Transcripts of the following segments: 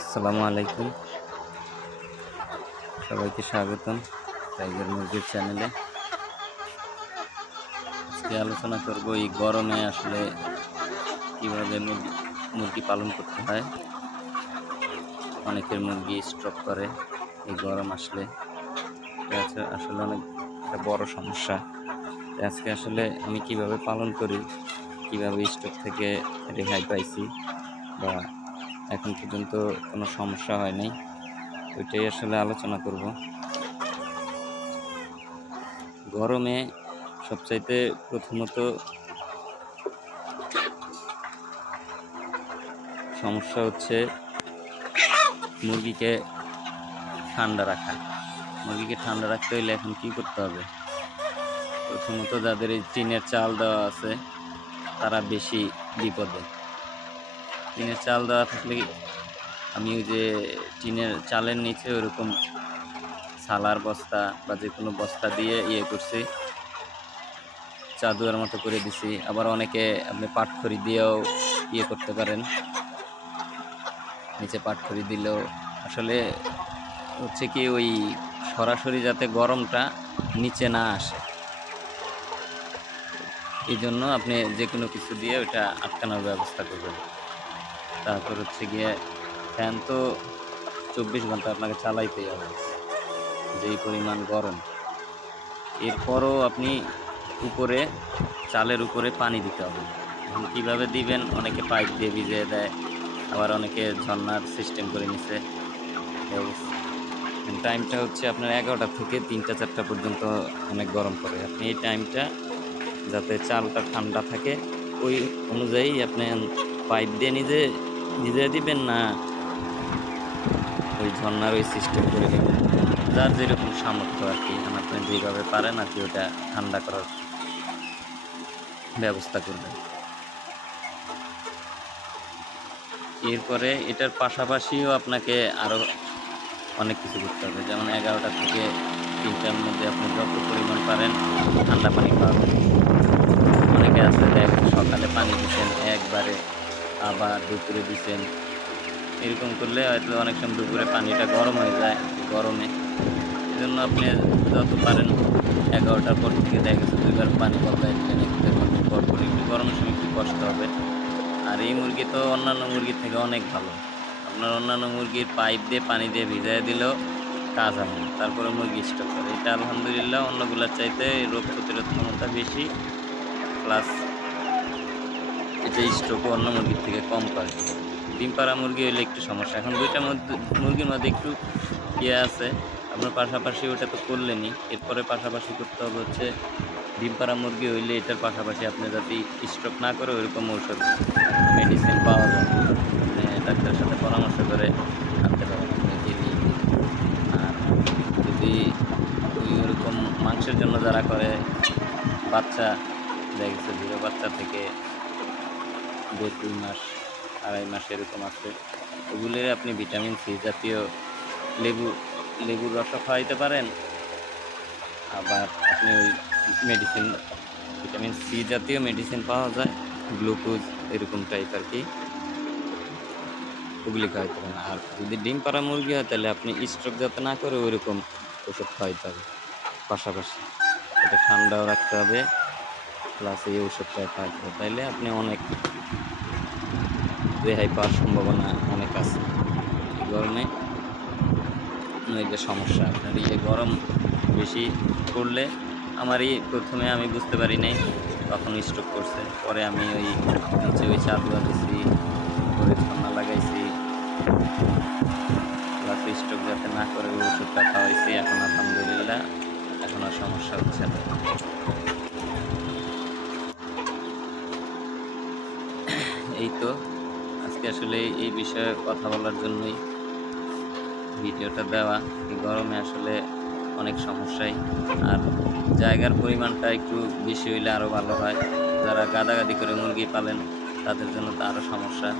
আসসালামু আলাইকুম, সবাইকে স্বাগতম টাইগার মুরগির চ্যানেলে। আজকে আলোচনা করব এই গরমে আসলে কিভাবে মুরগি পালন করতে হয়। অনেকের মুরগি স্ট্রোক করে এই গরম আসলে, এটা আসলে অনেক একটা বড় সমস্যা। আজকে আসলে আমি কিভাবে পালন করি, কিভাবে স্ট্রোক থেকে রেহাই পাইছি বা এখন পর্যন্ত কোনো সমস্যা হয় নাই, ওইটাই আসলে আলোচনা করব। গরমে সবচাইতে প্রথমত সমস্যা হচ্ছে মুরগিকে ঠান্ডা রাখা। মুরগিকে ঠান্ডা রাখতে হলে এখন কি করতে হবে? প্রথমত যাদের এই টিনের চাল দেওয়া আছে তারা বেশি বিপদে। টিনের চাল দেওয়া থাকলে আমি ওই যে টিনের চালের নিচে ওরকম ছালার বস্তা বা যে কোনো বস্তা দিয়ে করছি, চাদুয়ার মতো করে দিছি। আবার অনেকে আপনি পাটখড়ি দিয়েও করতে পারেন, নিচে পাটখড়ি দিলেও আসলে হচ্ছে কি ওই সরাসরি যাতে গরমটা নিচে না আসে, এই জন্য আপনি যে কোনো কিছু দিয়ে ওইটা আটকানোর ব্যবস্থা করবেন। তারপর হচ্ছে গিয়ে ফ্যান তো 24 ঘন্টা আপনাকে চালাইতেই হবে, যেই পরিমাণ গরম। এরপরও আপনি উপরে চালের উপরে পানি দিতে হবে। এখন কীভাবে দিবেন? অনেকে পাইপ দিয়ে ভিজিয়ে দেয়, আবার অনেকে ঝর্নার সিস্টেম করে নিছে। টাইমটা হচ্ছে আপনার 11টা থেকে 3টা-4টা পর্যন্ত অনেক গরম পড়ে। আপনি এই টাইমটা যাতে চালটা ঠান্ডা থাকে ওই অনুযায়ী আপনি পাইপ দিয়ে নিজে দিবেন, না ওই ঝর্নার ওই সিস্টেম করে নেবেন। যার যেরকম সামর্থ্য আর কি, আপনি যেভাবে পারেন আর কি ওটা ঠান্ডা করার ব্যবস্থা করবেন। এরপরে এটার পাশাপাশিও আপনাকে আরও অনেক কিছু করতে হবে। যেমন 11টা থেকে 3টার মধ্যে আপনি যত পরিমাণ পারেন ঠান্ডা পানি পাবেন। অনেকে আছে সকালে পানি দিচ্ছেন একবারে, আবার দুপুরে দিচ্ছেন। এরকম করলে হয়তো অনেক সময় দুপুরে পানিটা গরম হয়ে যায় গরমে। এই জন্য আপনি যত পারেন 11টার পর থেকে দেখা গেছে 2বার পানি বদলায় দিলেন, পরপর একটু গরমের সময় একটু কষ্ট হবে। আর এই মুরগি তো অন্যান্য মুরগির থেকে অনেক ভালো। আপনার অন্যান্য মুরগির পাইপ দিয়ে পানি দিয়ে ভিজাই দিলেও কাজ হবে না, তারপরে মুরগি স্টক করে। এটা আলহামদুলিল্লাহ অন্যগুলোর চাইতে রোগ প্রতিরোধ ক্ষমতা বেশি, প্লাস এটা স্ট্রোকও অন্য মুরগির থেকে কম করে। ডিম পাড়া মুরগি হইলে একটু সমস্যা। এখন মুরগির মধ্যে একটু আছে, আপনার পাশাপাশি ওটা তো করলেনই। এরপরে পাশাপাশি করতে হবে হচ্ছে ডিম পাড়া মুরগি হইলে এটার পাশাপাশি আপনি যদি স্ট্রোক না করে ওইরকম ঔষধ মেডিসিন পাওয়া যায়, ডাক্তারের সাথে পরামর্শ করে আনতে পারেন আপনি দিল্লি। আর যদি ওইরকম মাংসের জন্য যারা করে বাচ্চা, দেখা গেছে 0 বাচ্চা থেকে 1.5-2 মাস 2.5 মাস এরকম আছে, ওগুলোর আপনি ভিটামিন সি জাতীয় লেবুর রস খাওয়াইতে পারেন। আবার আপনি ওই মেডিসিন ভিটামিন সি জাতীয় মেডিসিন পাওয়া যায়, গ্লুকোজ এরকম টাইপ আর কি, ওগুলি খাওয়াইতে পারেন। আর যদি ডিম পাড়া মুরগি হয় তাহলে আপনি স্ট্রোক যাতে না করে ওইরকম ওষুধ খাওয়াইতে হবে পাশাপাশি। এটা ঠান্ডাও রাখতে হবে, প্লাস এই ওষুধটা খাওয়াইতে হবে। তাইলে আপনি অনেক রেহাই পাওয়ার সম্ভাবনা অনেক আছে। গরমে যে সমস্যা আপনার গরম বেশি পড়লে, প্রথমে আমি বুঝতে পারি নাই তখন স্ট্রোক করছে। পরে আমি ওই নিচে ওই চাদুয়া দিছি, করে ঝর্ণা লাগাইছি, প্লাস স্ট্রোক যাতে না করে ওই ওষুধটা খাওয়াইছি। এখন আলহামদুলিল্লাহ এখন আর সমস্যা হচ্ছে না। এই তো আজকে আসলে এই বিষয়ে কথা বলার জন্যই ভিডিওটা দেওয়া। এই গরমে আসলে অনেক সমস্যাই, আর জায়গার পরিমাণটা একটু বেশি হইলে আরও ভালো হয়। যারা গাদাগাদি করে মুরগি পালেন তাদের জন্য তো আরও সমস্যা।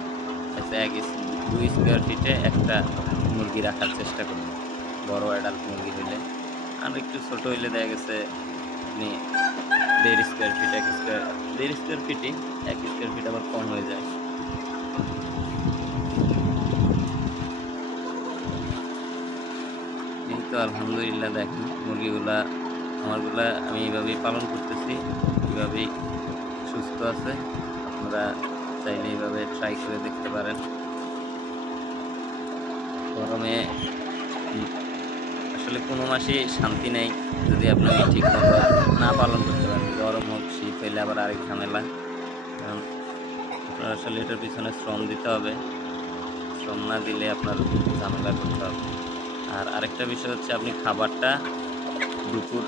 2 স্কোয়ার ফিটে একটা মুরগি রাখার চেষ্টা করুন, বড় অ্যাডাল্ট মুরগি হইলে। আর একটু ছোটো হইলে দেখা গেছে আপনি 1.5 স্কোয়ার ফিট 1 স্কোয়ার ফিটই 1 স্কোয়ার ফিট আবার কম হয়ে যায়। আলহামদুলিল্লাহ দেখেন মুরগিগুলা আমারগুলা আমি এইভাবেই পালন করতেছি, এইভাবেই সুস্থ আছে। আপনারা চাইলে এইভাবে ট্রাই করে দেখতে পারেন। গরমে উম আসলে কোনো মাসেই শান্তি নেই যদি আপনি ঠিকমতো না পালন করতে পারেন। গরম হোক, শীত হইলে আবার আরেক ঝামেলা। কারণ আপনার আসলে এটার পিছনে শ্রম দিতে হবে। শ্রম না দিলে আপনার ঝামেলা করতে হবে। আর আরেকটা বিষয় হচ্ছে আপনি খাবারটা দুপুর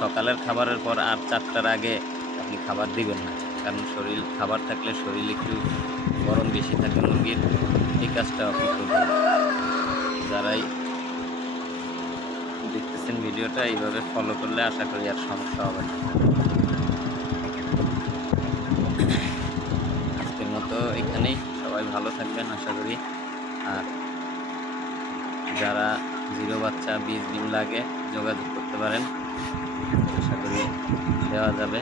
সকালের খাবারের পর আর ৪টার আগে আপনি খাবার দিবেন না। কারণ খাবার থাকলে শরীর একটু গরম বেশি থাকে মুরগির। এই কাজটাও আপনি করবেন। যারাই দেখতেছেন ভিডিওটা এইভাবে ফলো করলে আশা করি আর সমস্যা হবে না। আজকের মতো এখানেই। সবাই ভালো থাকবেন আশা করি। আর যারা 0 বাচ্চা 20 ডিম লাগে যোগাযোগ করতে পারেন। আশা করি দেওয়া যাবে।